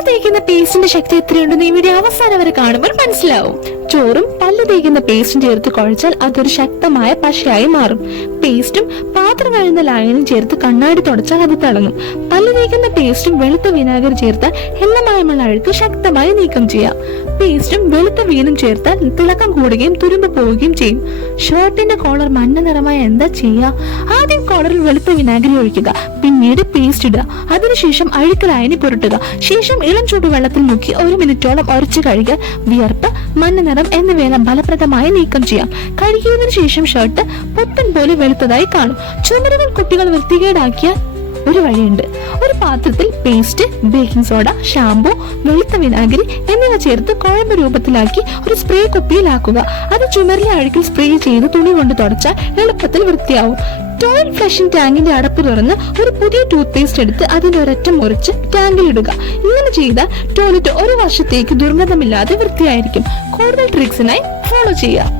പല്ല് തേക്കുന്ന പേസ്റ്റിന്റെ ശക്തി എത്രയുണ്ടെന്ന് ഈ വീഡിയോ അവസാനം വരെ കാണുമ്പോൾ മനസ്സിലാവും. ചോറും പല്ല് തേക്കുന്ന പേസ്റ്റും ചേർത്ത് കുഴച്ചാൽ അതൊരു ശക്തമായ പശയായി മാറും. പേസ്റ്റും പാത്രം കഴുകുന്ന ലായനിയും ചേർത്ത് കണ്ണാടി തുടച്ചാൽ അത് തിളങ്ങും. പല്ല് തേക്കുന്ന പേസ്റ്റും വെളുത്ത വിനാഗിരി ചേർത്താൽ എണ്ണമയമുള്ള അഴുക്ക് ശക്തമായി നീക്കം ചെയ്യാം. പേസ്റ്റും വെളുത്ത വീനും ചേർത്താൽ തിളക്കം കൂടുകയും തുരുമ്പ് പോവുകയും ചെയ്യും. ഷർട്ടിന്റെ കോളർ മഞ്ഞ നിറമായ എന്താ ചെയ്യുക? ആദ്യം കോളറിൽ വെളുത്ത വിനാഗിരി ഒഴിക്കുക, പിന്നീട് പേസ്റ്റ് ഇടുക, അതിനുശേഷം അഴുക്ക് ലായനി പുരട്ടുക. ശേഷം ഇളം ചൂടുവെള്ളത്തിൽ മുക്കി 1 മിനിറ്റോളം ഉരച്ചു കഴുകിയാൽ വിയർപ്പ്, മഞ്ഞ നിറം എന്നിവയെല്ലാം ഫലപ്രദമായി നീക്കം ചെയ്യാം. കഴുകിയതിനു ശേഷം ഷർട്ട് പുത്തൻ പോലെ വെളുത്തതായി കാണും. ചുമരുകൾ കുട്ടികൾ വൃത്തികേടാക്കിയ ഒരു വഴിയുണ്ട്. ഒരു പാത്രത്തിൽ പേസ്റ്റ്, ബേക്കിംഗ് സോഡ, ഷാംപൂ, വെളുത്ത വിനാഗിരി എന്നിവ ചേർത്ത് കുഴമ്പ് രൂപത്തിലാക്കി ഒരു സ്പ്രേ കുപ്പിയിലാക്കുക. അത് ചുമരിലെ അഴുക്കിൽ സ്പ്രേ ചെയ്ത് തുണി കൊണ്ട് തുടച്ചാൽ എളുപ്പത്തിൽ വൃത്തിയാവും. ടോയ്ലറ്റ് ഫ്ലഷിംഗ് ടാങ്കിന്റെ അടപ്പ് തുറന്ന് ഒരു പുതിയ ടൂത്ത് പേസ്റ്റ് എടുത്ത് അതിന്റെ ഒരറ്റം മുറിച്ച് ടാങ്കിൽ ഇടുക. ഇങ്ങനെ ചെയ്താൽ ടോയ്ലറ്റ് 1 വർഷത്തേക്ക് ദുർഗന്ധമില്ലാതെ വൃത്തിയായിരിക്കും. കൂടുതൽ ട്രിക്സിനായി ഫോളോ ചെയ്യുക.